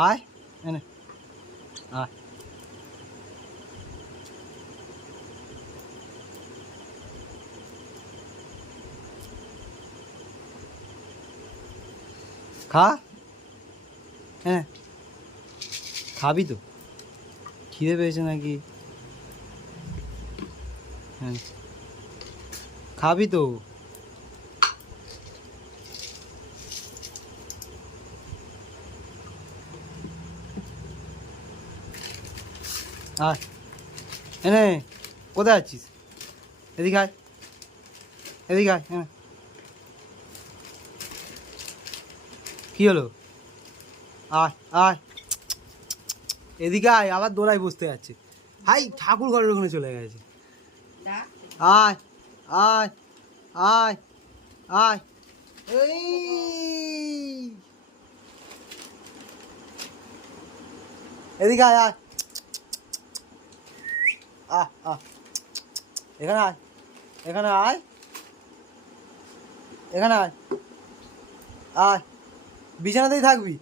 আয় এনে আয় খা হ্যাঁ খাবি তো খিদে পেয়েছে নাকি হ্যাঁ খাবি তো আয়। এনে কোথায় আছিস? এদিকে আয়। এদিকে আয়, এনে। কি হলো? আয় আয়। এদিকে আয়, আবার দোলায় বসতে যাচ্ছে। হাই, ঠাকুর ঘরের ওখানে চলে গেছে। আয় আয় আয় আয়। এই। এদিকে আয় আয়। আহ আহ। এখানে আয়। এখানে আয়। এখানে আয়। আয়। বিছানাতেই থাকবি।